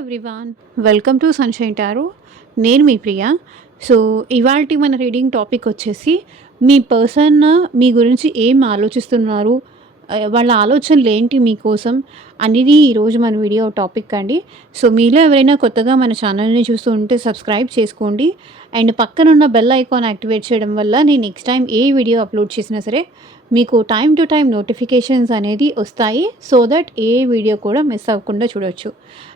Everyone, welcome to sunshine tarot. నేను మీ ప్రియ. So, ఇవాల్టి మన రీడింగ్ టాపిక్ వచ్చేసి మీ పర్సన్ మీ గురించి ఏం ఆలోచిస్తున్నారు, వాళ్ళ ఆలోచనలేంటి మీకోసం అనేది ఈరోజు మన వీడియో టాపిక్ అండి. సో, మీలో ఎవరైనా కొత్తగా మన ఛానల్‌ని చూస్తూ ఉంటే సబ్స్క్రైబ్ చేసుకోండి. అండ్ పక్కనున్న బెల్ ఐకాన్ యాక్టివేట్ చేయడం వల్ల నేను నెక్స్ట్ టైం ఏ వీడియో అప్లోడ్ చేసినా సరే మీకు టైమ్ టు టైమ్ నోటిఫికేషన్స్ అనేది వస్తాయి. సో దట్ ఏ వీడియో కూడా మిస్ అవ్వకుండా చూడొచ్చు.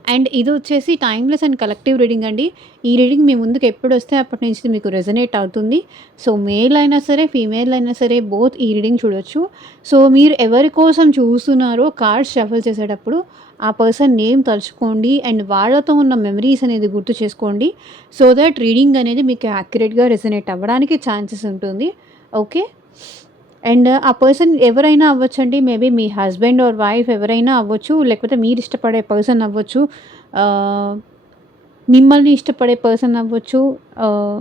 అండ్ ఇది వచ్చేసి టైమ్‌లెస్ అండ్ కలెక్టివ్ రీడింగ్ అండి. ఈ రీడింగ్ మీ ముందుకు ఎప్పుడొస్తే అప్పటి నుంచి మీకు రెజొనేట్ అవుతుంది. సో, మేల్ అయినా సరే, ఫీమేల్ అయినా సరే బోత్ ఈ రీడింగ్ చూడొచ్చు. సో, మీరు ఎవరి కోసం చూస్తున్నారో కార్డ్స్ షఫుల్ చేసేటప్పుడు ఆ పర్సన్ నేమ్ తలుచుకోండి అండ్ వాళ్ళతో ఉన్న మెమరీస్ అనేది గుర్తు చేసుకోండి. సో దట్ రీడింగ్ అనేది మీకు యాక్యురేట్‌గా రెజొనేట్ అవ్వడానికి ఛాన్సెస్ ఉంటుంది. ఓకే. అండ్ ఆ పర్సన్ ఎవరైనా అవ్వచ్చండి. మేబీ మీ హస్బెండ్ ఆర్ వైఫ్ ఎవరైనా అవ్వచ్చు. లేకపోతే మీరు ఇష్టపడే పర్సన్ అవ్వచ్చు. ఆహ్, మిమ్మల్ని ఇష్టపడే పర్సన్ అవ్వచ్చు. ఆహ్,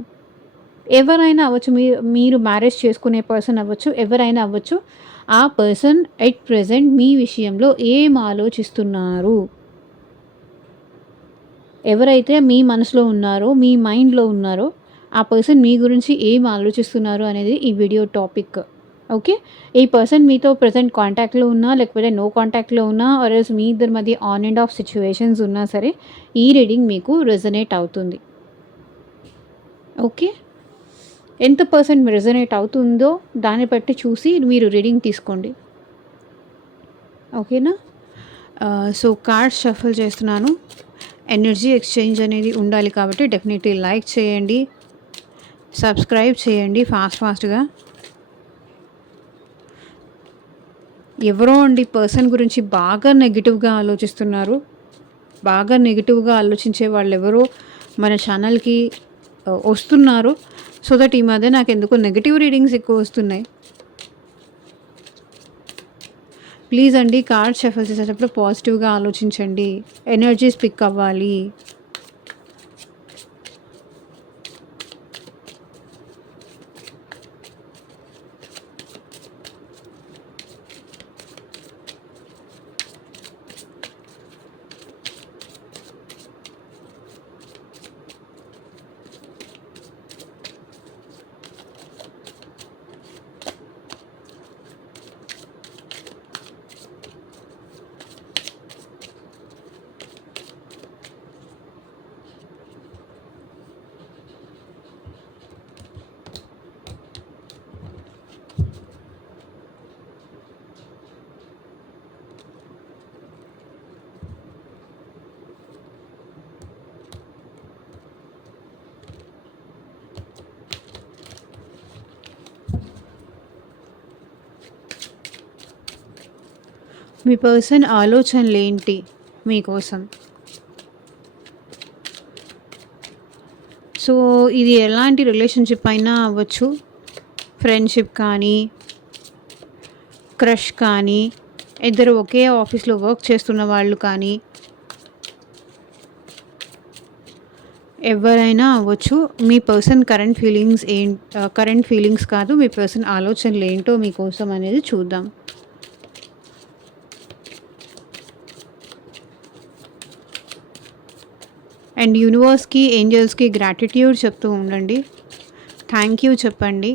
ఎవరైనా అవ్వచ్చు. మీరు మ్యారేజ్ చేసుకునే పర్సన్ అవ్వచ్చు. ఎవరైనా అవ్వచ్చు. ఆ పర్సన్ ఎట్ ప్రెజెంట్ మీ విషయంలో ఏం ఆలోచిస్తున్నారు? ఎవరైతే మీ మనసులో ఉన్నారో, మీ మైండ్‌లో ఉన్నారో, ఆ పర్సన్ మీ గురించి ఏం ఆలోచిస్తున్నారు అనేది ఈ వీడియో టాపిక్. ఓకే. ఈ పర్సన్ మీతో ప్రెజెంట్ కాంటాక్ట్‌లో ఉన్నా, లేకపోతే నో కాంటాక్ట్‌లో ఉన్నా ఆర్ ఎల్స్ మీ ఇద్దరి మధ్య ఆన్ అండ్ ఆఫ్ సిట్యుయేషన్స్ ఉన్నా సరే, ఈ రీడింగ్ మీకు రెజొనేట్ అవుతుంది. ఓకే. ఎంత పర్సెంట్ రెజొనేట్ అవుతుందో దాన్ని బట్టి చూసి మీరు రీడింగ్ తీసుకోండి. ఓకేనా? సో, కార్డ్స్ షఫుల్ చేస్తున్నాను. ఎనర్జీ ఎక్స్చేంజ్ అనేది ఉండాలి కాబట్టి డెఫినెట్లీ లైక్ చేయండి, సబ్స్క్రైబ్ చేయండి ఫాస్ట్‌గా. ఎవరో అండి పర్సన్ గురించి బాగా నెగెటివ్‌గా ఆలోచిస్తున్నారు. బాగా నెగెటివ్‌గా ఆలోచించే వాళ్ళెవరో మన ఛానల్‌కి వస్తున్నారు. సో దట్ ఈ మధ్య నాకెందుకో నెగెటివ్ రీడింగ్స్ ఎక్కువ వస్తున్నాయి. ప్లీజ్ అండి కార్డ్ షఫుల్ చేసేటప్పుడు పాజిటివ్‌గా ఆలోచించండి. ఎనర్జీస్ పిక్ అవ్వాలి. మీ పర్సన్ ఆలోచనలేంటి మీకోసం? సో, ఇది ఎలాంటి రిలేషన్‌షిప్ అయినా అవ్వచ్చు. ఫ్రెండ్‌షిప్ కానీ, క్రష్ కానీ, ఇద్దరు ఒకే ఆఫీస్‌లో వర్క్ చేస్తున్న వాళ్ళు కానీ, ఎవరైనా అవ్వచ్చు. మీ పర్సన్ కరెంట్ ఫీలింగ్స్ కాదు, మీ పర్సన్ ఆలోచనలేంటో మీకోసం అనేది చూద్దాం. అండ్ యూనివర్స్‌కి, ఏంజెల్స్‌కి గ్రాటిట్యూడ్ చెప్తూ ఉండండి. థ్యాంక్ యూ చెప్పండి.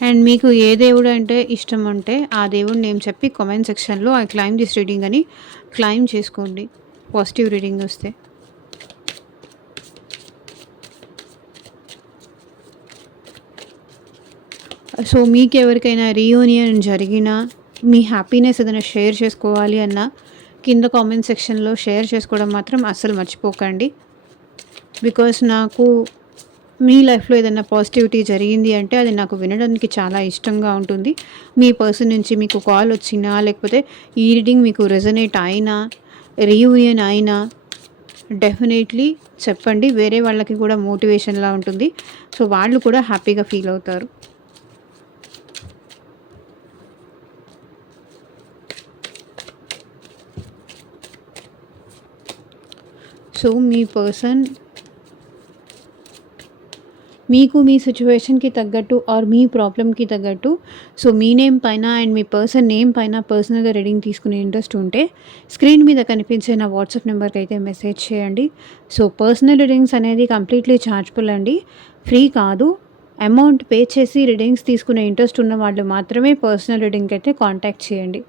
అండ్ మీకు ఏ దేవుడు అంటే ఇష్టం అంటే ఆ దేవుడి నేమ్ చెప్పి కామెంట్ సెక్షన్‌లో ఐ క్లైమ్ దిస్ రీడింగ్ అని క్లైమ్ చేసుకోండి పాజిటివ్ రీడింగ్ వస్తే. సో, మీకెవరికైనా రీయూనియన్ జరిగినా, మీ హ్యాపీనెస్ ఏదైనా షేర్ చేసుకోవాలి అన్నా కింద కామెంట్ సెక్షన్‌లో షేర్ చేసుకోవడం మాత్రం అస్సలు మర్చిపోకండి. బికాస్ నాకు మీ లైఫ్‌లో ఏదైనా పాజిటివిటీ జరిగింది అంటే అది నాకు వినడానికి చాలా ఇష్టంగా ఉంటుంది. మీ పర్సన్ నుంచి మీకు కాల్ వచ్చినా, లేకపోతే ఈ రీడింగ్ మీకు రెజొనేట్ అయినా, రీయూనియన్ అయినా డెఫినెట్లీ చెప్పండి. వేరే వాళ్ళకి కూడా మోటివేషన్‌లా ఉంటుంది. సో, వాళ్ళు కూడా హ్యాపీగా ఫీల్ అవుతారు. సో, మీ పర్సన్ మీకు మీ సిట్యుయేషన్‌కి తగ్గట్టు ఆర్ మీ ప్రాబ్లమ్‌కి తగ్గట్టు సో, మీ నేమ్ పైన అండ్ మీ పర్సన్ నేమ్ పైన పర్సనల్‌గా రీడింగ్ తీసుకునే ఇంట్రెస్ట్ ఉంటే స్క్రీన్ మీద కనిపించే నా వాట్సాప్ నెంబర్‌కైతే మెసేజ్ చేయండి. సో, పర్సనల్ రీడింగ్స్ అనేది కంప్లీట్‌లీ చార్జబుల్ అండి. ఫ్రీ కాదు. అమౌంట్ పే చేసి రీడింగ్స్ తీసుకునే ఇంట్రెస్ట్ ఉన్న వాళ్ళు మాత్రమే పర్సనల్ రీడింగ్‌కైతే కాంటాక్ట్ చేయండి.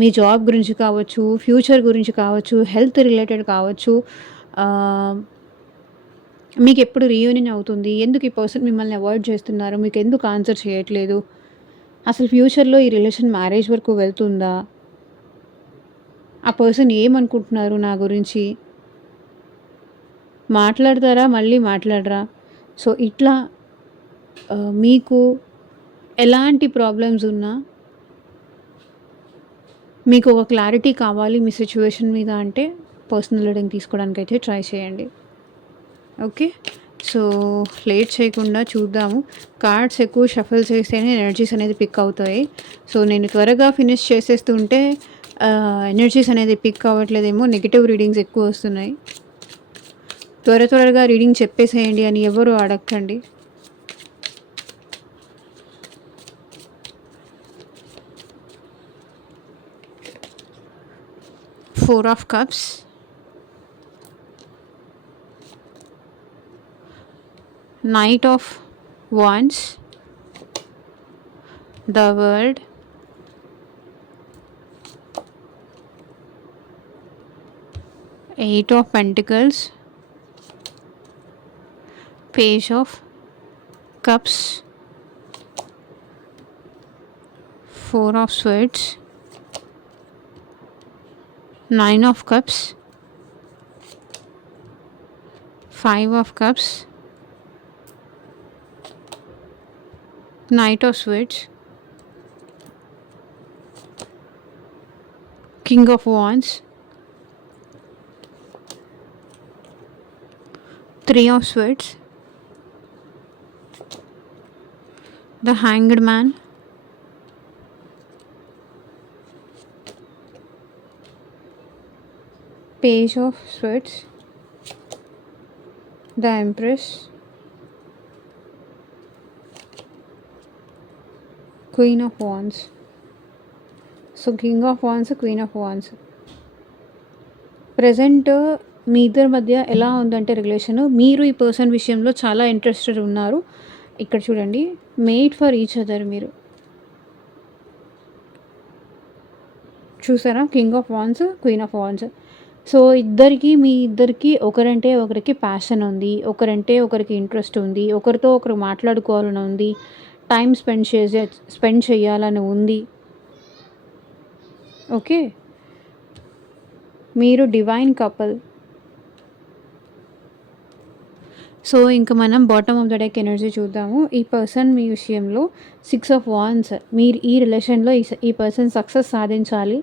మీ జాబ్ గురించి కావచ్చు, ఫ్యూచర్ గురించి కావచ్చు, హెల్త్ రిలేటెడ్ కావచ్చు. ఆహ్ మీకెప్పుడు రీయూనియన్ అవుతుంది? ఎందుకు ఈ పర్సన్ మిమ్మల్ని అవాయిడ్ చేస్తున్నారు? మీకెందుకు ఆన్సర్ చేయట్లేదు? అసలు ఫ్యూచర్‌లో ఈ రిలేషన్ మ్యారేజ్ వరకు వెళ్తుందా? ఆ పర్సన్ ఏమనుకుంటున్నారు నా గురించి? మాట్లాడతారా? మళ్ళీ మాట్లాడరా? సో, ఇట్లా మీకు ఎలాంటి ప్రాబ్లమ్స్ ఉన్నా, మీకు ఒక క్లారిటీ కావాలి మీ సిట్యుయేషన్ మీద అంటే, పర్సనల్ రీడింగ్ తీసుకోవడానికైతే ట్రై చేయండి. ఓకే. సో, లేట్ చేయకుండా చూద్దాము. కార్డ్స్ ఎక్కువ షఫుల్ చేస్తేనే ఎనర్జీస్ అనేది పిక్ అవుతాయి. సో, నేను త్వరగా ఫినిష్ చేసేస్తుంటే ఎనర్జీస్ అనేది పిక్ అవ్వట్లేదేమో, నెగెటివ్ రీడింగ్స్ ఎక్కువ వస్తున్నాయి. త్వరగా రీడింగ్ చెప్పేసేయండి అని ఎవరు అడగకండి. Four of cups, knight of wands, the world, eight of pentacles, page of cups, four of swords, nine of cups, five of cups, Knight of Swords, King of Wands, Three of Swords, the Hanged Man, Page of Swords, the Empress, Queen of Wands. So, king of wands, queen of wands. Present మీ ఇద్దరి మధ్య ఎలా ఉందంటే relation, మీరు ఈ person విషయంలో చాలా interested ఉన్నారు. ఇక్కడ చూడండి, మేడ్ ఫర్ ఈచ్ అదర్ మీరు. చూసారా? King of wands, queen of wands. So, మీ ఇద్దరికి ఒకరంటే ఒకరికి ప్యాషన్ ఉంది. ఒకరంటే ఒకరికి ఇంట్రెస్ట్ ఉంది. ఒకరితో ఒకరు మాట్లాడుకోవాలని ఉంది. టైం స్పెండ్ చేయాలని ఉంది. ఓకే. మీరు డివైన్ కపుల్. సో, ఇంక మనం bottom of the deck energy చూద్దాము. ఈ పర్సన్ మీ విషయంలో 6 ఆఫ్ వాండ్స్. మీరు ఈ రిలేషన్‌లో ఈ పర్సన్ సక్సెస్ సాధించాలి.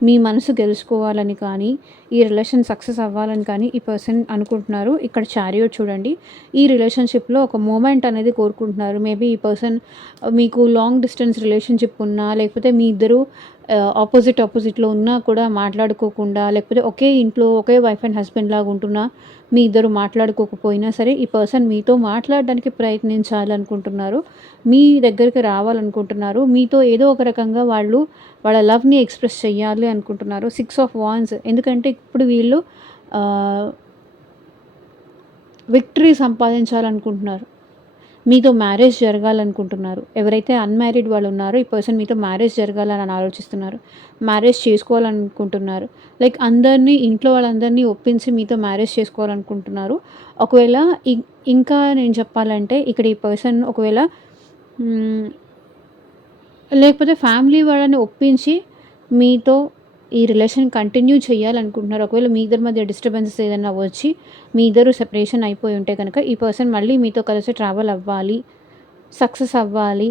మీ మనసు గెలుచుకోవాలని కానీ, ఈ రిలేషన్ సక్సెస్ అవ్వాలని కానీ ఈ పర్సన్ అనుకుంటున్నారు. ఇక్కడ చారియట్ చూడండి. ఈ రిలేషన్‌షిప్‌లో ఒక మూమెంట్ అనేది కోరుకుంటున్నారు. మేబీ ఈ పర్సన్ మీకు లాంగ్ డిస్టెన్స్ రిలేషన్‌షిప్ ఉన్నా, లేకపోతే మీ ఇద్దరు ఆపోజిట్లో ఉన్నా కూడా మాట్లాడుకోకుండా, లేకపోతే ఒకే ఇంట్లో ఒకే వైఫ్ అండ్ హస్బెండ్ లాగా ఉంటున్నా, మీ ఇద్దరు మాట్లాడుకోకపోయినా సరే ఈ పర్సన్ మీతో మాట్లాడడానికి ప్రయత్నించాలనుకుంటున్నారు. మీ దగ్గరికి రావాలనుకుంటున్నారు. మీతో ఏదో ఒక రకంగా వాళ్ళ లవ్‌ని ఎక్స్‌ప్రెస్ చేయాలి అనుకుంటున్నారు. 6 ఆఫ్ వాండ్స్. ఎందుకంటే ఇప్పుడు వీళ్ళు విక్టరీ సంపాదించాలనుకుంటున్నారు. మీతో మ్యారేజ్ జరగాలనుకుంటున్నారు. ఎవరైతే అన్‌మ్యారీడ్ వాళ్ళు ఉన్నారో ఈ పర్సన్ మీతో మ్యారేజ్ జరగాలని ఆలోచిస్తున్నారు. మ్యారేజ్ చేసుకోవాలనుకుంటున్నారు. లైక్ ఇంట్లో వాళ్ళందరినీ ఒప్పించి మీతో మ్యారేజ్ చేసుకోవాలనుకుంటున్నారు. ఒకవేళ ఇంకా నేను చెప్పాలంటే ఇక్కడ ఈ పర్సన్ ఒకవేళ లేకపోతే ఫ్యామిలీ వాళ్ళని ఒప్పించి మీతో ఈ రిలేషన్ కంటిన్యూ చేయాలనుకుంటున్నారు. ఒకవేళ మీ ఇద్దరి మధ్య డిస్టర్బెన్సెస్ ఏదైనా వచ్చి మీ ఇద్దరు సెపరేషన్ అయిపోయి ఉంటే కనుక ఈ పర్సన్ మళ్ళీ మీతో కలిసి ట్రావెల్ అవ్వాలి, సక్సెస్ అవ్వాలి.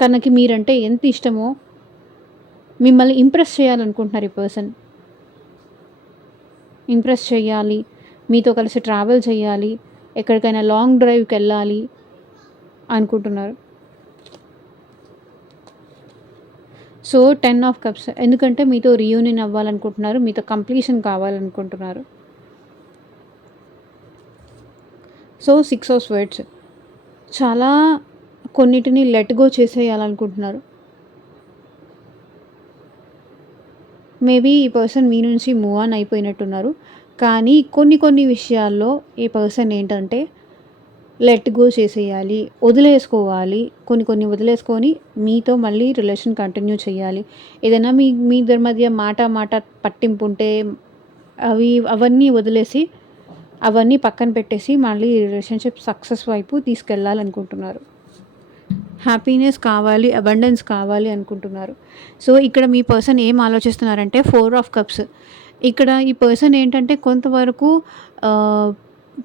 తనకి మీరంటే ఎంత ఇష్టమో మిమ్మల్ని ఇంప్రెస్ చేయాలనుకుంటున్నారు ఈ పర్సన్. ఇంప్రెస్ చేయాలి, మీతో కలిసి ట్రావెల్ చేయాలి, ఎక్కడికైనా లాంగ్ డ్రైవ్‌కి వెళ్ళాలి అనుకుంటున్నారు. So, 10 of cups. ఎందుకంటే మీతో రీయూనియన్ అవ్వాలనుకుంటున్నారు. మీతో కంప్లీషన్ కావాలనుకుంటున్నారు. సో 6 ఆఫ్ స్వర్డ్స్ చాలా కొన్నిటిని లెట్ గో చేసేయాలనుకుంటున్నారు. మేబీ ఈ పర్సన్ మీ నుంచి మూవ్ ఆన్ అయిపోయినట్టున్నారు. కానీ కొన్ని విషయాల్లో ఈ పర్సన్ ఏంటంటే లెట్ గో చేసేయాలి, వదిలేసుకోవాలి. కొన్ని వదిలేసుకొని మీతో మళ్ళీ రిలేషన్ కంటిన్యూ చేయాలి. ఏదైనా మీ ఇద్దరి మధ్య మాట పట్టింపు ఉంటే అవన్నీ వదిలేసి, అవన్నీ పక్కన పెట్టేసి మళ్ళీ రిలేషన్‌షిప్ సక్సెస్ వైపు తీసుకెళ్ళాలనుకుంటున్నారు. హ్యాపీనెస్ కావాలి, అబండెన్స్ కావాలి అనుకుంటున్నారు. సో, ఇక్కడ మీ పర్సన్ ఏం ఆలోచిస్తున్నారంటే 4 ఆఫ్ కప్స్. ఇక్కడ ఈ పర్సన్ ఏంటంటే కొంతవరకు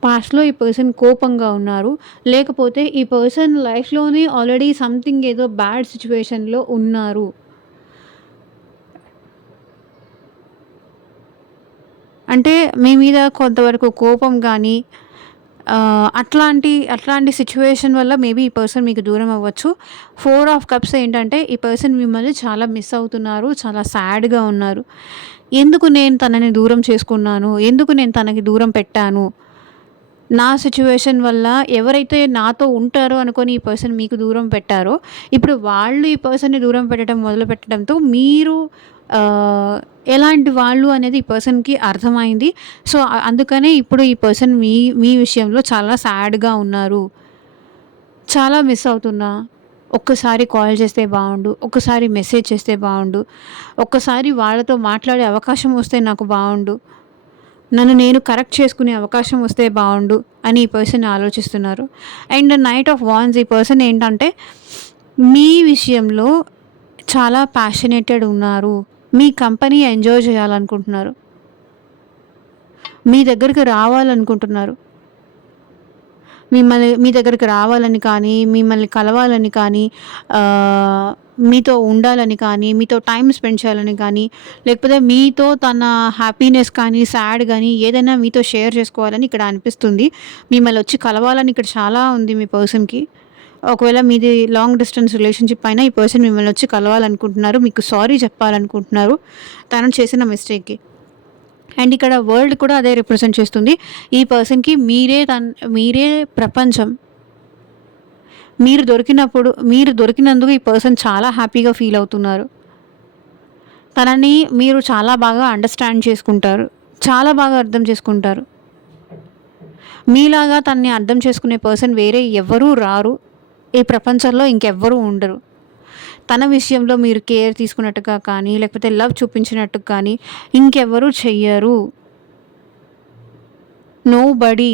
పాస్ట్‌లో ఈ పర్సన్ కోపంగా ఉన్నారు. లేకపోతే ఈ పర్సన్ లైఫ్‌లోనే ఆల్రెడీ సంథింగ్ ఏదో బ్యాడ్ సిట్యుయేషన్‌లో ఉన్నారు. అంటే మీ మీద కొంతవరకు కోపం గానీ అట్లాంటి సిట్యుయేషన్ వల్ల మేబీ ఈ పర్సన్ మీకు దూరం అవ్వచ్చు. 4 ఆఫ్ కప్స్ ఏంటంటే ఈ పర్సన్ మిమ్మల్ని చాలా మిస్ అవుతున్నారు. చాలా సాడ్‌గా ఉన్నారు. ఎందుకు నేను తనని దూరం చేసుకున్నాను? ఎందుకు నేను తనకి దూరం పెట్టాను? నా సిట్యుయేషన్ వల్ల ఎవరైతే నాతో ఉంటారో అనుకోని ఈ పర్సన్ మీకు దూరం పెట్టారో, ఇప్పుడు వాళ్ళు ఈ పర్సన్‌ని దూరం పెట్టడం మొదలుపెట్టడంతో మీరు ఎలాంటి వాళ్ళు అనేది ఈ పర్సన్‌కి అర్థమైంది. సో, అందుకనే ఇప్పుడు ఈ పర్సన్ మీ విషయంలో చాలా సాడ్‌గా ఉన్నారు. చాలా మిస్ అవుతున్నా. ఒక్కసారి కాల్ చేస్తే బావుండు. ఒక్కసారి మెసేజ్ చేస్తే బావుండు. ఒక్కసారి వాళ్ళతో మాట్లాడే అవకాశం వస్తే నాకు బావుండు. నన్ను నేను కరెక్ట్ చేసుకునే అవకాశం వస్తే బావుండు అని ఈ పర్సన్ ఆలోచిస్తున్నారు. అండ్ నైట్ ఆఫ్ వాండ్స్ ఈ పర్సన్ ఏంటంటే మీ విషయంలో చాలా ప్యాషనేటెడ్ ఉన్నారు. మీ కంపెనీ ఎంజాయ్ చేయాలనుకుంటున్నారు. మీ దగ్గరికి రావాలనుకుంటున్నారు. మీ దగ్గరికి రావాలని కానీ, మిమ్మల్ని కలవాలని కానీ, మీతో ఉండాలని కానీ, మీతో టైమ్ స్పెండ్ చేయాలని కానీ, లేకపోతే మీతో తన హ్యాపీనెస్ కానీ, సాడ్ గానీ ఏదైనా మీతో షేర్ చేసుకోవాలని ఇక్కడ అనిపిస్తుంది. మిమ్మల్ని వచ్చి కలవాలని ఇక్కడ చాలా ఉంది మీ పర్సన్‌కి. ఒకవేళ మీది లాంగ్ డిస్టెన్స్ రిలేషన్‌షిప్ అయినా ఈ పర్సన్ మిమ్మల్ని వచ్చి కలవాలనుకుంటున్నారు. మీకు సారీ చెప్పాలనుకుంటున్నారు తను చేసిన మిస్టేక్‌కి. అండ్ ఇక్కడ వరల్డ్ కూడా అదే రిప్రజెంట్ చేస్తుంది. ఈ పర్సన్‌కి మీరే ప్రపంచం. మీరు దొరికినందుకు ఈ పర్సన్ చాలా హ్యాపీగా ఫీల్ అవుతున్నారు. తనని మీరు చాలా బాగా అండర్‌స్టాండ్ చేసుకుంటారు. చాలా బాగా అర్థం చేసుకుంటారు. మీలాగా తనని అర్థం చేసుకునే పర్సన్ వేరే ఎవ్వరూ రారు. ఈ ప్రపంచంలో ఇంకెవ్వరూ ఉండరు. తన విషయంలో మీరు కేర్ తీసుకున్నట్టుగా కానీ, లేకపోతే లవ్ చూపించినట్టు కానీ ఇంకెవ్వరూ చెయ్యరు. నోబడీ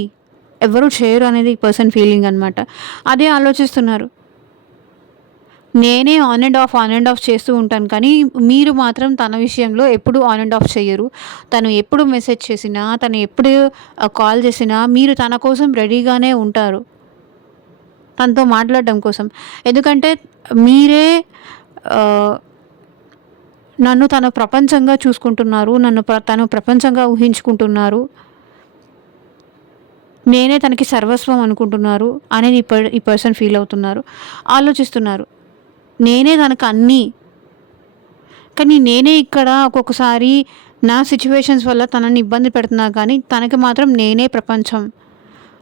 ఎవరు చేయరు అనేది ఈ పర్సన్ ఫీలింగ్ అనమాట. అదే ఆలోచిస్తున్నారు. నేనే ఆన్ అండ్ ఆఫ్ చేస్తూ ఉంటాను. కానీ మీరు మాత్రం తన విషయంలో ఎప్పుడు ఆన్ అండ్ ఆఫ్ చెయ్యరు. తను ఎప్పుడు మెసేజ్ చేసినా, తను ఎప్పుడు కాల్ చేసినా మీరు తన కోసం రెడీగానే ఉంటారు. తనతో మాట్లాడడం కోసం. ఎందుకంటే మీరే నన్ను తన ప్రపంచంగా చూసుకుంటున్నారు. తను ప్రపంచంగా ఊహించుకుంటున్నారు. నేనే తనకి సర్వస్వం అనుకుంటున్నారు అనేది ఈ పర్సన్ ఫీల్ అవుతున్నారు. ఆలోచిస్తున్నారు. నేనే తనకు అన్నీ. కానీ నేనే ఇక్కడ ఒక్కొక్కసారి నా సిట్యుయేషన్స్ వల్ల తనని ఇబ్బంది పెడుతున్నా కానీ తనకి మాత్రం నేనే ప్రపంచం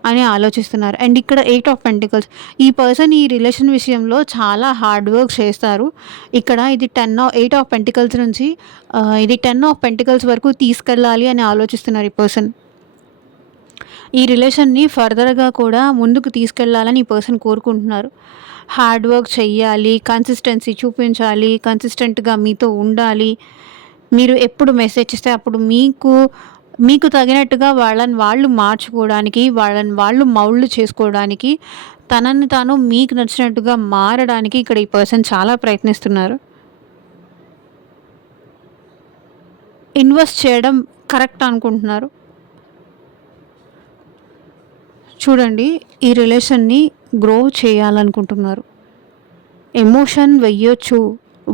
అని ఆలోచిస్తున్నారు. అండ్ ఇక్కడ 8 ఆఫ్ పెంటికల్స్ ఈ పర్సన్ ఈ రిలేషన్ విషయంలో చాలా హార్డ్ వర్క్ చేస్తారు. ఇక్కడ ఇది 8 ఆఫ్ పెంటికల్స్ నుంచి ఇది 10 ఆఫ్ పెంటికల్స్ వరకు తీసుకెళ్ళాలి అని ఆలోచిస్తున్నారు ఈ పర్సన్. ఈ రిలేషన్‌ని ఫర్దర్‌గా కూడా ముందుకు తీసుకెళ్ళాలని ఈ పర్సన్ కోరుకుంటున్నారు. హార్డ్ వర్క్ చెయ్యాలి, కన్సిస్టెన్సీ చూపించాలి, కన్సిస్టెంట్‌గా మీతో ఉండాలి. మీరు ఎప్పుడు మెసేజ్ చేస్తే అప్పుడు మీకు తగినట్టుగా వాళ్ళని వాళ్ళు మార్చుకోవడానికి, వాళ్ళని వాళ్ళు మౌల్డ్ చేసుకోవడానికి, తనని తాను మీకు నచ్చినట్టుగా మారడానికి ఇక్కడ ఈ పర్సన్ చాలా ప్రయత్నిస్తున్నారు. ఇన్వెస్ట్ చేయడం కరెక్ట్ అనుకుంటున్నారు. చూడండి, ఈ రిలేషన్‌ని గ్రో చేయాలనుకుంటున్నారు. ఎమోషన్ వెయ్యొచ్చు,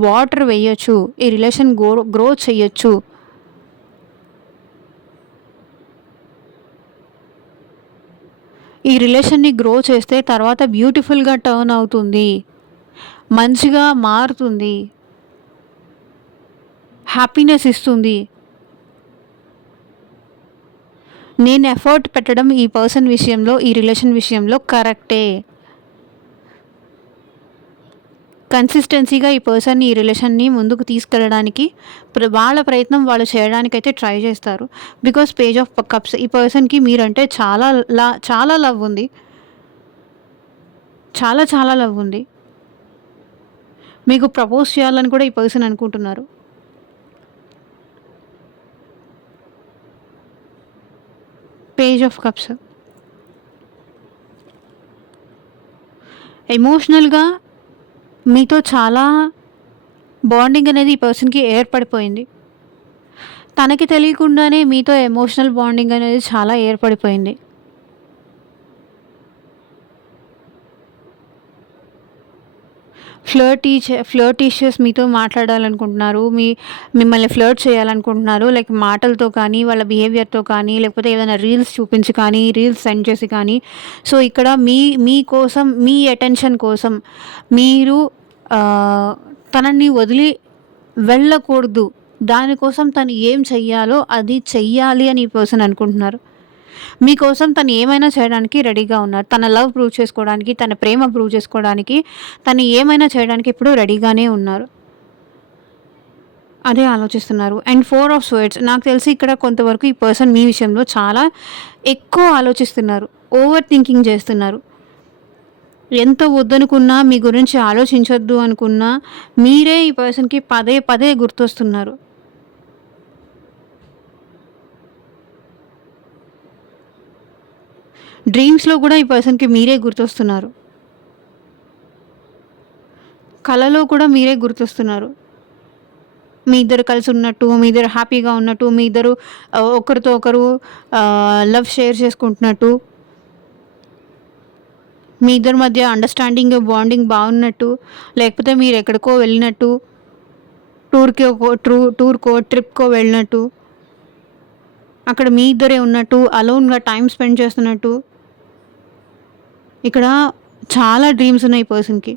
వాటర్ వెయ్యొచ్చు, ఈ రిలేషన్ గ్రో చెయ్యొచ్చు. ఈ రిలేషన్‌ని గ్రో చేస్తే తర్వాత బ్యూటిఫుల్‌గా టర్న్ అవుతుంది. మంచిగా మారుతుంది. హ్యాపీనెస్ ఇస్తుంది. నేను ఎఫర్ట్ పెట్టడం ఈ పర్సన్ విషయంలో, ఈ రిలేషన్ విషయంలో కరెక్టే. కన్సిస్టెన్సీగా ఈ పర్సన్‌ని, ఈ రిలేషన్‌ని ముందుకు తీసుకెళ్ళడానికి వాళ్ళ ప్రయత్నం వాళ్ళు చేయడానికైతే ట్రై చేస్తారు. బికాజ్ పేజ్ ఆఫ్ కప్స్ ఈ పర్సన్‌కి మీరంటే చాలా లవ్ ఉంది. చాలా లవ్ ఉంది. మీకు ప్రపోజ్ చేయాలని కూడా ఈ పర్సన్ అనుకుంటున్నారు. పేజ్ ఆఫ్ కప్స్ ఎమోషనల్‌గా మీతో చాలా బాండింగ్ అనేది ఈ పర్సన్‌కి ఏర్పడిపోయింది. తనకి తెలియకుండానే మీతో ఎమోషనల్ బాండింగ్ అనేది చాలా ఏర్పడిపోయింది. ఫ్లర్టీషియస్ మీతో మాట్లాడాలనుకుంటున్నారు. మిమ్మల్ని ఫ్లర్ట్ చేయాలనుకుంటున్నారు. లైక్ మాటలతో కానీ, వాళ్ళ బిహేవియర్‌తో కానీ, లేకపోతే ఏదైనా రీల్స్ చూపించి కానీ, రీల్స్ సెండ్ చేసి కానీ. సో, ఇక్కడ మీకోసం మీ అటెన్షన్ కోసం మీరు తనని వదిలి వెళ్ళకూడదు. దానికోసం తను ఏం చెయ్యాలో అది చెయ్యాలి అని ఈ పర్సన్ అనుకుంటున్నారు. మీకోసం తను ఏమైనా చేయడానికి రెడీగా ఉన్నారు. తన లవ్ ప్రూవ్ చేసుకోవడానికి, తన ప్రేమ ప్రూవ్ చేసుకోవడానికి, తను ఏమైనా చేయడానికి ఇప్పుడు రెడీగానే ఉన్నారు. అదే ఆలోచిస్తున్నారు. అండ్ 4 ఆఫ్ స్వర్డ్స్ నాకు తెలిసి ఇక్కడ కొంతవరకు ఈ పర్సన్ మీ విషయంలో చాలా ఎక్కువ ఆలోచిస్తున్నారు. ఓవర్ థింకింగ్ చేస్తున్నారు. ఎంత వద్దనుకున్నా, మీ గురించి ఆలోచించొద్దు అనుకున్నా, మీరే ఈ పర్సన్‌కి పదే పదే గుర్తొస్తున్నారు. డ్రీమ్స్‌లో కూడా ఈ పర్సన్‌కి మీరే గుర్తొస్తున్నారు. కలలో కూడా మీరే గుర్తొస్తున్నారు. మీ ఇద్దరు కలిసి ఉన్నట్టు, మీ ఇద్దరు హ్యాపీగా ఉన్నట్టు, మీ ఇద్దరు ఒకరితో ఒకరు లవ్ షేర్ చేసుకుంటున్నట్టు, మీ ఇద్దరి మధ్య అండర్‌స్టాండింగ్, బాండింగ్ బాగున్నట్టు, లేకపోతే మీరెక్కడికో వెళ్ళినట్టు, టూర్‌కో, ట్రిప్‌కో వెళ్ళినట్టు, అక్కడ మీ ఇద్దరే ఉన్నట్టు, అలోన్‌గా టైమ్ స్పెండ్ చేస్తున్నట్టు. ఇక్కడ చాలా డ్రీమ్స్ ఉన్నాయి ఈ పర్సన్‌కి.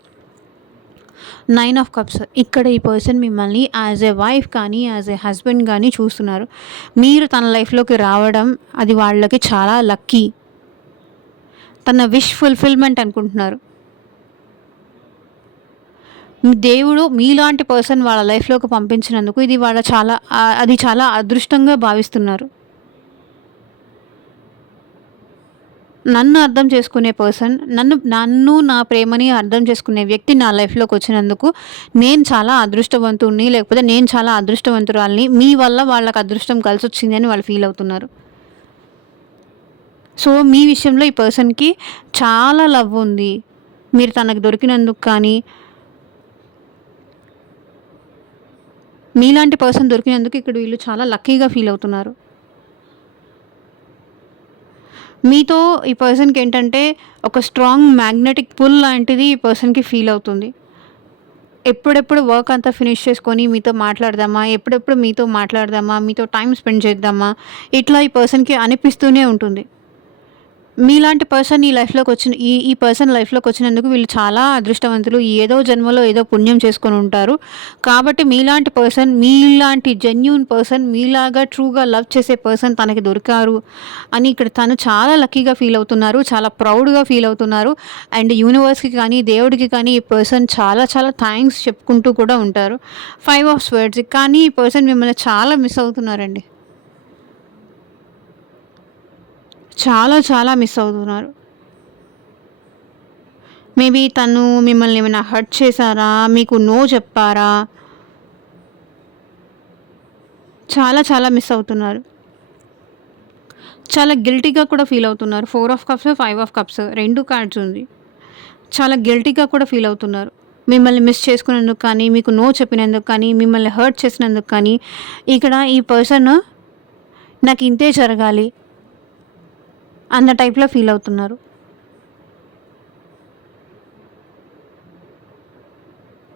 9 ఆఫ్ కప్స్ ఇక్కడ ఈ పర్సన్ మిమ్మల్ని యాజ్ ఎ వైఫ్ కానీ, యాజ్ ఎ హస్బెండ్ కానీ చూస్తున్నారు. మీరు తన లైఫ్‌లోకి రావడం అది వాళ్ళకి చాలా లక్కీ. తన విష్ ఫుల్‌ఫిల్‌మెంట్ అనుకుంటున్నారు. దేవుడు మీలాంటి పర్సన్ వాళ్ళ లైఫ్‌లోకి పంపించినందుకు ఇది అది చాలా అదృష్టంగా భావిస్తున్నారు. నన్ను అర్థం చేసుకునే పర్సన్, నన్ను నా ప్రేమని అర్థం చేసుకునే వ్యక్తి నా లైఫ్‌లోకి వచ్చినందుకు నేను చాలా అదృష్టవంతుడిని, లేకపోతే నేను చాలా అదృష్టవంతురాలిని. మీ వల్ల వాళ్ళకి అదృష్టం కలిసొచ్చింది అని వాళ్ళు ఫీల్ అవుతున్నారు. సో, మీ విషయంలో ఈ పర్సన్‌కి చాలా లవ్ ఉంది. మీరు తనకు దొరికినందుకు కానీ, మీలాంటి పర్సన్ దొరికినందుకు ఇక్కడ వీళ్ళు చాలా లక్కీగా ఫీల్ అవుతున్నారు. మీతో ఈ పర్సన్‌కి ఏంటంటే ఒక స్ట్రాంగ్ మ్యాగ్నెటిక్ పుల్ లాంటిది ఈ పర్సన్‌కి ఫీల్ అవుతుంది. ఎప్పుడెప్పుడు వర్క్ అంతా ఫినిష్ చేసుకొని మీతో మాట్లాడదామా, ఎప్పుడెప్పుడు మీతో మాట్లాడదామా, మీతో టైమ్ స్పెండ్ చేద్దామా, ఇట్లా ఈ పర్సన్‌కి అనిపిస్తూనే ఉంటుంది. మీలాంటి పర్సన్ ఈ లైఫ్‌లోకి వచ్చిన ఈ పర్సన్ లైఫ్‌లోకి వచ్చినందుకు వీళ్ళు చాలా అదృష్టవంతులు. ఏదో జన్మలో ఏదో పుణ్యం చేసుకొని ఉంటారు. కాబట్టి మీలాంటి పర్సన్, మీలాంటి జెన్యూన్ పర్సన్, మీలాగా ట్రూగా లవ్ చేసే పర్సన్ తనకి దొరికారు అని ఇక్కడ తను చాలా లక్కీగా ఫీల్ అవుతున్నారు. చాలా ప్రౌడ్‌గా ఫీల్ అవుతున్నారు. అండ్ యూనివర్స్‌కి కానీ, దేవుడికి కానీ ఈ పర్సన్ చాలా చాలా థాంక్స్ చెప్పుకుంటూ కూడా ఉంటారు. 5 ఆఫ్ స్వర్డ్స్ కానీ ఈ పర్సన్ మిమ్మల్ని చాలా మిస్ అవుతున్నారండి. చాలా మిస్ అవుతున్నారు. మేబీ తను మిమ్మల్ని ఏమైనా హర్ట్ చేశారా? మీకు నో చెప్పారా? చాలా మిస్ అవుతున్నారు. చాలా గిల్టీగా కూడా ఫీల్ అవుతున్నారు. 4 of cups, 5 of cups 2 cards ఉంది. చాలా గిల్టీగా కూడా ఫీల్ అవుతున్నారు. మిమ్మల్ని మిస్ చేసుకున్నందుకు కానీ, మీకు నో చెప్పినందుకు కానీ, మిమ్మల్ని హర్ట్ చేసినందుకు కానీ, ఇక్కడ ఈ పర్సన్ నాకు ఇంతే జరగాలి అన్న టైప్‌లో ఫీల్ అవుతున్నారు.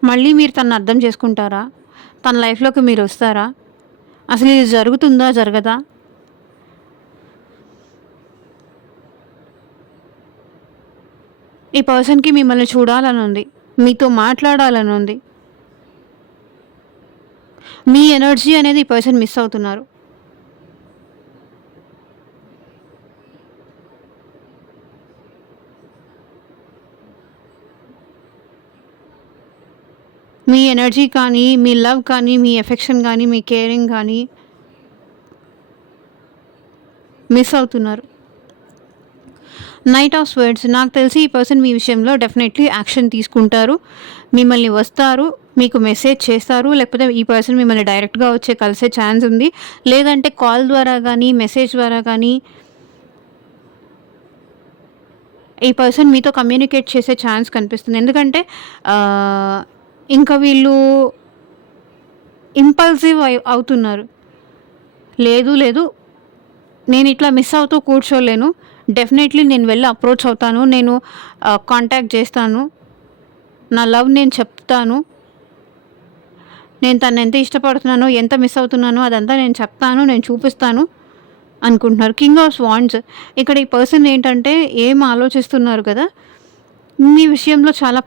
మళ్ళీ మీరు తనని అర్థం చేసుకుంటారా? తన లైఫ్‌లోకి మీరొస్తారా? అసలు ఇది జరుగుతుందా? జరగదా? ఈ పర్సన్‌కి మిమ్మల్ని చూడాలనుంది. మీతో మాట్లాడాలనుంది. మీ ఎనర్జీ అనేది ఈ పర్సన్ మిస్ అవుతున్నారు. మీ ఎనర్జీ కానీ, మీ లవ్ కానీ, మీ ఎఫెక్షన్ కానీ, మీ కేరింగ్ కానీ మిస్ అవుతున్నారు. నైట్ ఆఫ్ స్వర్డ్స్, నాకు తెలిసి ఈ పర్సన్ మీ విషయంలో డెఫినెట్లీ యాక్షన్ తీసుకుంటారు. మిమ్మల్ని వస్తారు, మీకు మెసేజ్ చేస్తారు, లేకపోతే ఈ పర్సన్ మిమ్మల్ని డైరెక్ట్గా వచ్చే కలిసే ఛాన్స్ ఉంది. లేదంటే కాల్ ద్వారా కానీ, మెసేజ్ ద్వారా కానీ ఈ పర్సన్ మీతో కమ్యూనికేట్ చేసే ఛాన్స్ కనిపిస్తుంది. ఎందుకంటే ఇంకా వీళ్ళు ఇంపల్సివ్ అవుతున్నారు. లేదు లేదు, నేను ఇట్లా మిస్ అవుతూ కూర్చోలేను, డెఫినెట్లీ నేను వెళ్ళి అప్రోచ్ అవుతాను, నేను కాంటాక్ట్ చేస్తాను, నా లవ్ నేను చెప్తాను, నేను తను ఎంత ఇష్టపడుతున్నానో, ఎంత మిస్ అవుతున్నానో అదంతా నేను చెప్తాను, నేను చూపిస్తాను అనుకుంటున్నారు. కింగ్ ఆఫ్ స్వాండ్స్, ఇక్కడ ఈ పర్సన్ ఏంటంటే ఏం ఆలోచిస్తున్నారు కదా, మీ విషయంలో చాలా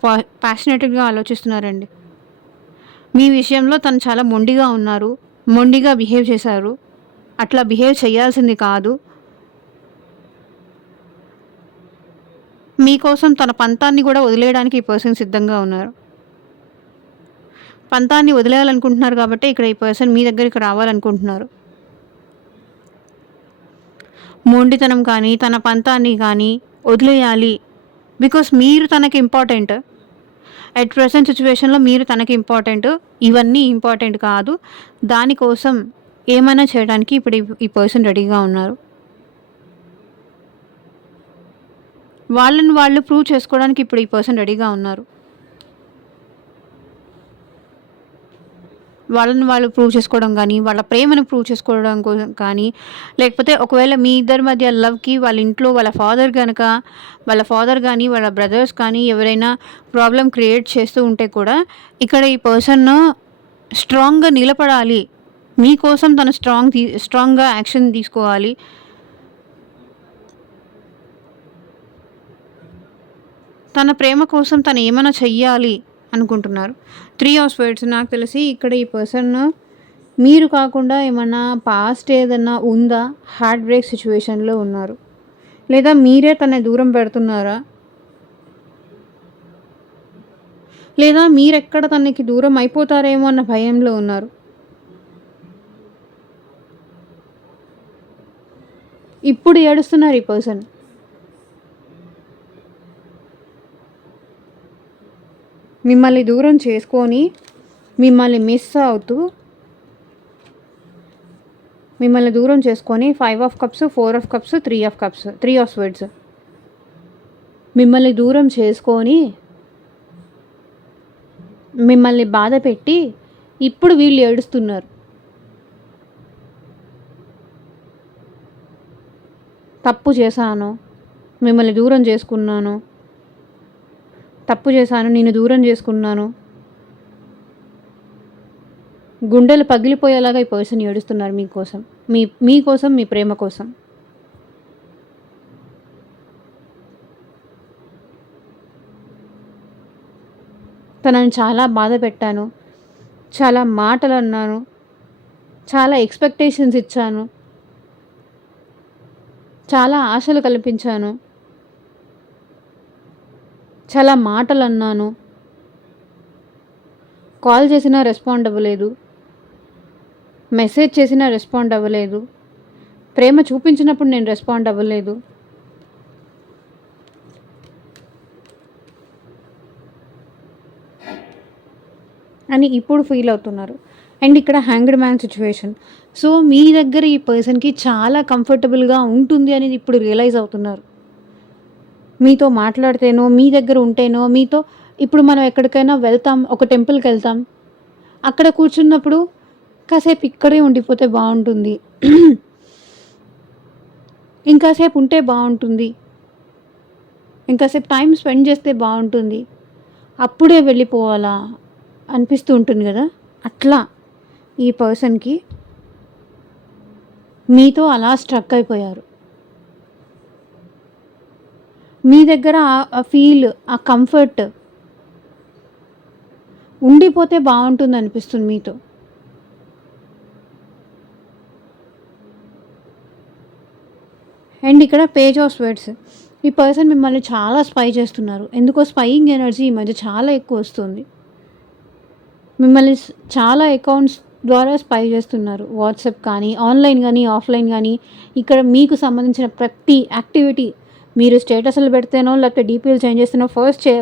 ప్యాషనేట్గా ఆలోచిస్తున్నారండి. మీ విషయంలో తను చాలా మొండిగా ఉన్నారు, మొండిగా బిహేవ్ చేశారు, అట్లా బిహేవ్ చేయాల్సింది కాదు. మీకోసం తన పంతాన్ని కూడా వదిలేయడానికి ఈ పర్సన్ సిద్ధంగా ఉన్నారు. పంతాన్ని వదిలేయాలనుకుంటున్నారు కాబట్టి ఇక్కడ ఈ పర్సన్ మీ దగ్గరికి రావాలనుకుంటున్నారు. మొండితనం కానీ, తన పంతాన్ని కానీ వదిలేయాలి. బికాస్ మీరు తనకి ఇంపార్టెంట్. అట్ ప్రెజెంట్ సిచ్యువేషన్లో మీరు తనకి ఇంపార్టెంట్. ఇవన్నీ ఇంపార్టెంట్ కాదు. దానికోసం ఏమైనా చేయడానికి ఇప్పుడు ఈ పర్సన్ రెడీగా ఉన్నారు. వాళ్ళని వాళ్ళు ప్రూవ్ చేసుకోవడానికి ఇప్పుడు ఈ పర్సన్ రెడీగా ఉన్నారు. వాళ్ళని వాళ్ళు ప్రూవ్ చేసుకోవడం కానీ, వాళ్ళ ప్రేమను ప్రూవ్ చేసుకోవడం కానీ, లేకపోతే ఒకవేళ మీ ఇద్దరి మధ్య లవ్కి వాళ్ళ ఇంట్లో వాళ్ళ ఫాదర్ కానీ, వాళ్ళ బ్రదర్స్ కానీ ఎవరైనా ప్రాబ్లం క్రియేట్ చేస్తూ ఉంటే కూడా ఇక్కడ ఈ పర్సన్ స్ట్రాంగ్గా నిలబడాలి. మీకోసం తను స్ట్రాంగ్గా యాక్షన్ తీసుకోవాలి. తన ప్రేమ కోసం తను ఏమైనా చెయ్యాలి అనుకుంటున్నారు. 3 ఆఫ్ స్వర్డ్స్, నాకు తెలిసి ఇక్కడ ఈ పర్సన్ మీరు కాకుండా ఏమన్నా పాస్ట్ ఏదన్నా ఉందా, హార్ట్ బ్రేక్ సిచ్యువేషన్లో ఉన్నారు, లేదా మీరే తన దూరం పెడుతున్నారా, లేదా మీరెక్కడ తనకి దూరం అయిపోతారేమో అన్న భయంలో ఉన్నారు. ఇప్పుడు ఏడుస్తున్నారు ఈ పర్సన్. మిమ్మల్ని దూరం చేసుకొని, మిమ్మల్ని మిస్ అవుతూ, మిమ్మల్ని దూరం చేసుకొని 5 of cups, 4 of cups, 3 of cups, 3 of swords, మిమ్మల్ని దూరం చేసుకొని, మిమ్మల్ని బాధ పెట్టి ఇప్పుడు వీళ్ళు ఏడుస్తున్నారు. తప్పు చేశాను, మిమ్మల్ని దూరం చేసుకున్నాను, తప్పు చేశాను, నేను దూరం చేసుకున్నాను. గుండెలు పగిలిపోయేలాగా ఈ పర్సన్ ఏడుస్తున్నారు మీకోసం, మీకోసం, మీ ప్రేమ కోసం. తనని చాలా బాధ పెట్టాను, చాలా మాటలు అన్నాను, చాలా ఎక్స్పెక్టేషన్స్ ఇచ్చాను, చాలా ఆశలు కల్పించాను, చాలా మాటలు అన్నాను, కాల్ చేసినా రెస్పాండ్ అవ్వలేదు, మెసేజ్ చేసినా రెస్పాండ్ అవ్వలేదు, ప్రేమ చూపించినప్పుడు నేను రెస్పాండ్ అవ్వలేదు. అని ఇప్పుడు ఫీల్ అవుతున్నారు. అండ్ ఇక్కడ హ్యాంగ్డ్ మ్యాన్ సిచ్యువేషన్. సో మీ దగ్గర ఈ పర్సన్కి చాలా కంఫర్టబుల్గా ఉంటుంది అనేది ఇప్పుడు రియలైజ్ అవుతున్నారు. మీతో మాట్లాడితేనో, మీ దగ్గర ఉంటేనో, మీతో ఇప్పుడు మనం ఎక్కడికైనా వెళ్తాం, ఒక టెంపుల్కి వెళ్తాం, అక్కడ కూర్చున్నప్పుడు కాసేపు ఇక్కడే ఉండిపోతే బాగుంటుంది, ఇంకాసేపు ఉంటే బాగుంటుంది, ఇంకాసేపు టైం స్పెండ్ చేస్తే బాగుంటుంది, అప్పుడే వెళ్ళిపోవాలా అనిపిస్తూ ఉంటుంది కదా. అట్లా ఈ పర్సన్కి మీతో అలా స్ట్రక్ అయిపోయారు. మీ దగ్గర ఆ ఫీల్, ఆ కంఫర్ట్ ఉండిపోతే బాగుంటుంది అనిపిస్తుంది మీతో. అండ్ ఇక్కడ పేజ్ ఆఫ్ స్వర్డ్స్, ఈ పర్సన్ మిమ్మల్ని చాలా స్పై చేస్తున్నారు. ఎందుకో స్పైయింగ్ ఎనర్జీ ఈ మధ్య చాలా ఎక్కువ వస్తుంది. మిమ్మల్ని చాలా అకౌంట్స్ ద్వారా స్పై చేస్తున్నారు. వాట్సాప్ కానీ, ఆన్‌లైన్ గానీ, ఆఫ్‌లైన్ గానీ, ఇక్కడ మీకు సంబంధించిన ప్రతి యాక్టివిటీ మీరు స్టేటస్‌లు పెడితేనో, లేకపోతే డీపీలు చేంజ్ చేస్తేనో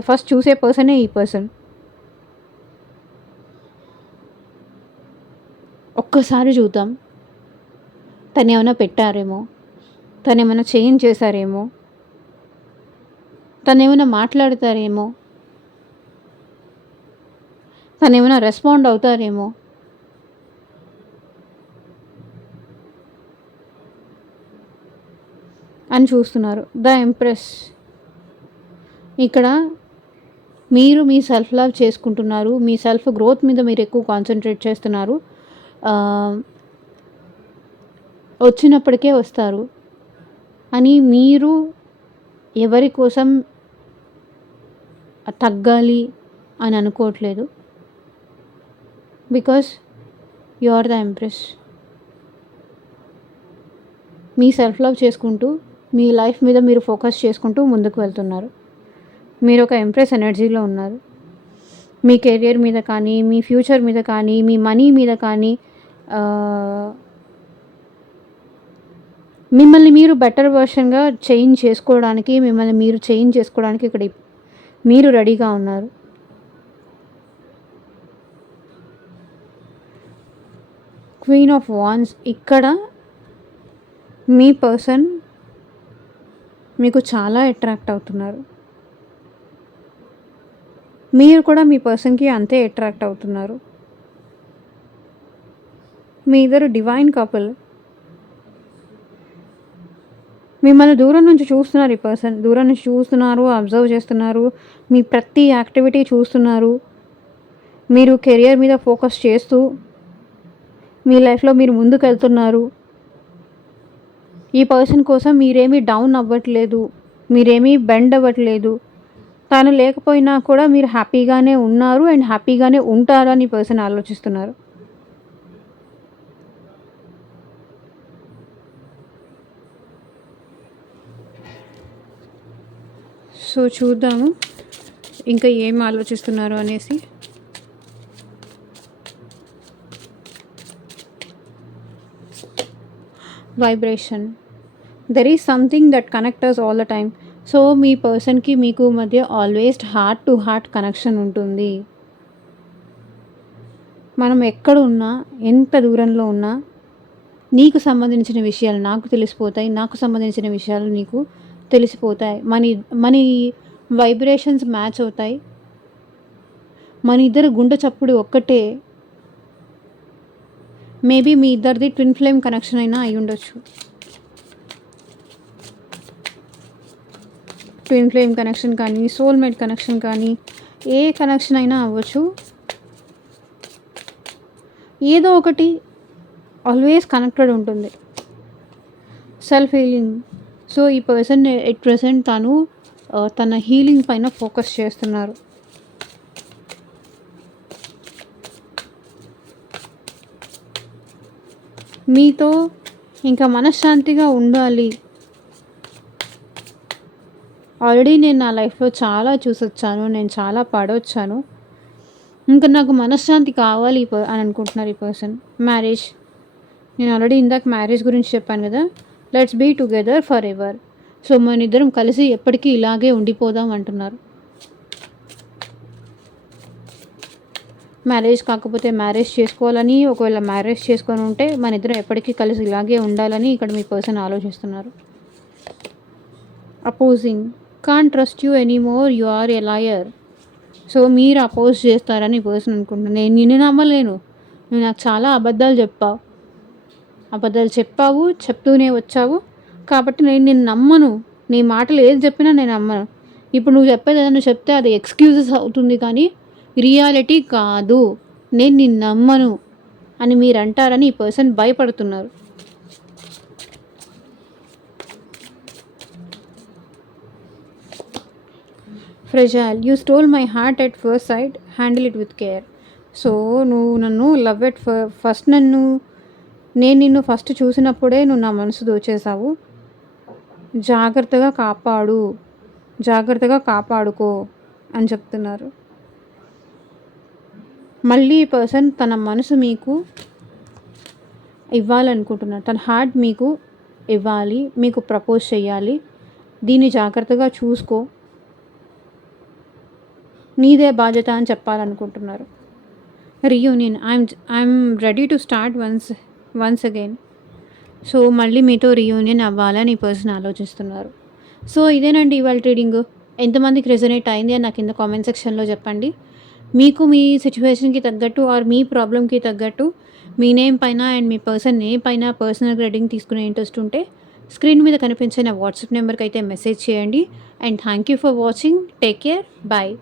ఫస్ట్ చూసే పర్సనే ఈ పర్సన్. ఒక్కసారి చూద్దాం. తనేమన్నా పెట్టారేమో, తనేమన్నా చేంజ్ చేశారేమో, తనేమైనా మాట్లాడతారేమో, తనేమైనా రెస్పాండ్ అవుతారేమో అని చూస్తున్నారు. The empress. ఇక్కడ మీరు మీ సెల్ఫ్ లవ్ చేసుకుంటున్నారు. మీ సెల్ఫ్ గ్రోత్ మీద మీరు ఎక్కువ కాన్సంట్రేట్ చేస్తున్నారు. ఆహ్, వచ్చినప్పటికే వస్తారు అని మీరు ఎవరి కోసం తగ్గాలి అని అనుకోవట్లేదు. Because you are the empress. మీ సెల్ఫ్ లవ్ చేసుకుంటూ, మీ లైఫ్ మీద మీరు ఫోకస్ చేసుకుంటూ ముందుకు వెళ్తున్నారు. మీరు ఒక ఎంప్రెస్ ఎనర్జీలో ఉన్నారు. మీ కెరియర్ మీద కానీ, మీ ఫ్యూచర్ మీద కానీ, మీ మనీ మీద కానీ, మిమ్మల్ని మీరు బెటర్ వర్షన్‌గా చేంజ్ చేసుకోవడానికి, మిమ్మల్ని మీరు చేంజ్ చేసుకోవడానికి ఇక్కడ మీరు రెడీగా ఉన్నారు. Queen of wands. ఇక్కడ మీ పర్సన్ మీకు చాలా అట్రాక్ట్ అవుతున్నారు. మీరు కూడా మీ పర్సన్‌కి అంతే అట్రాక్ట్ అవుతున్నారు. మీ ఇద్దరు డివైన్ కపుల్. మిమ్మల్ని దూరం నుంచి చూస్తున్నారు ఈ పర్సన్. దూరం నుంచి చూస్తున్నారు, అబ్జర్వ్ చేస్తున్నారు. మీ ప్రతి యాక్టివిటీ చూస్తున్నారు. మీరు కెరియర్ మీద ఫోకస్ చేస్తూ మీ లైఫ్‌లో మీరు ముందుకెళ్తున్నారు. ఈ పర్సన్ కోసం మీరేమీ డౌన్ అవ్వట్లేదు. మీరేమీ బెండ్ అవ్వట్లేదు. తను లేకపోయినా కూడా మీరు హ్యాపీగానే ఉన్నారు అండ్ హ్యాపీగానే ఉంటారు అని ఈ పర్సన్ ఆలోచిస్తున్నారు. సో చూద్దాము ఇంకా ఏం ఆలోచిస్తున్నారు అనేసి. Vibration. There is something that connect us all the time. So మీ పర్సన్‌కి మీకు మధ్య always heart to heart connection ఉంటుంది. మనం ఎక్కడ ఉన్నా, ఎంత దూరంలో ఉన్నా, నీకు సంబంధించిన విషయాలు నాకు తెలిసిపోతాయి. నాకు సంబంధించిన విషయాలు నీకు తెలిసిపోతాయి. మన వైబ్రేషన్స్ మ్యాచ్ అవుతాయి. మన ఇద్దరి గుండె చప్పుడు ఒక్కటే. మేబీ మీ ఇద్దరిది ట్విన్ ఫ్లేమ్ కనెక్షన్ అయినా అయి ఉండొచ్చు. ట్విన్ ఫ్లేమ్ కనెక్షన్ కానీ, సోల్మేట్ కనెక్షన్ కానీ, ఏ కనెక్షన్ అయినా అవ్వచ్చు. ఏదో ఒకటి ఆల్వేస్ కనెక్టెడ్ ఉంటుంది. Self healing. సో ఈ పర్సన్ ఎట్ ప్రెజెంట్ తన హీలింగ్ పైన ఫోకస్ చేస్తున్నారు. మీతో ఇంకా మనశ్శాంతిగా ఉండాలి. ఆల్రెడీ నేను నా లైఫ్‌లో చాలా చూసొచ్చాను. నేను చాలా పడొచ్చాను. ఇంకా నాకు మనశ్శాంతి కావాలి అని అనుకుంటున్నారు ఈ పర్సన్. మ్యారేజ్. నేను ఆల్రెడీ ఇందాక మ్యారేజ్ గురించి చెప్పాను కదా. Let's be together forever. So మనిద్దరం కలిసి ఎప్పటికీ ఇలాగే ఉండిపోదాం అంటున్నారు. మ్యారేజ్ కాకపోతే మ్యారేజ్ చేసుకోవాలని, ఒకవేళ మ్యారేజ్ చేసుకొని ఉంటే మనిద్దరం ఎప్పటికీ కలిసి ఇలాగే ఉండాలని ఇక్కడ మీ పర్సన్ ఆలోచిస్తున్నారు. Opposing. Can't trust you anymore, you are a liar. So మీరు అపోజ్ చేస్తారని ఈ పర్సన్ అనుకుంటున్నాను. నేను నిన్ను నమ్మలేను. నువ్వు నాకు చాలా అబద్ధాలు చెప్పావు, చెప్తూనే వచ్చావు. కాబట్టి నేను నిన్ను నమ్మను. నీ మాటలు ఏది చెప్పినా నేను నమ్మను. ఇప్పుడు నువ్వు చెప్పేది ఏదైనా చెప్తే అది ఎక్స్క్యూజెస్ అవుతుంది కానీ రియాలిటీ కాదు. నేను నిన్ను నమ్మను అని మీరు అంటారని ఈ పర్సన్ భయపడుతున్నారు. Fragile. You stole my heart at first sight, handle it with care. So నువ్వు నన్ను లవ్ ఎట్ ఫస్ట్ నేను నిన్ను ఫస్ట్ చూసినప్పుడే నువ్వు నా మనసు దోచేసావు. జాగ్రత్తగా కాపాడుకో అని చెప్తున్నారు. మళ్ళీ ఈ పర్సన్ తన మనసు మీకు ఇవ్వాలనుకుంటున్నారు. తన హార్ట్ మీకు ఇవ్వాలి. మీకు ప్రపోజ్ చేయాలి. దీన్ని జాగ్రత్తగా చూసుకో. నీదే బాధ్యత అని చెప్పాలనుకుంటున్నారు. Reunion I'm ready to start once again. So మళ్ళీ మీతో రీయూనియన్ అవ్వాలని ఈ పర్సన్ ఆలోచిస్తున్నారు. సో ఇదేనండి ఇవాళ రీడింగ్. ఎంతమందికి రెజొనేట్ అయింది అని నాకు కింద కామెంట్ సెక్షన్లో చెప్పండి. మీకు మీ సిచ్యువేషన్కి తగ్గట్టు ఆర్ మీ ప్రాబ్లమ్కి తగ్గట్టు మీ నేమ్ పైన అండ్ మీ పర్సన్ నేమ్ పైన పర్సనల్ రీడింగ్ తీసుకునే ఇంట్రెస్ట్ ఉంటే స్క్రీన్ మీద కనిపించే నా వాట్సాప్ నెంబర్కి అయితే మెసేజ్ చేయండి. And thank you for watching. Take care. Bye.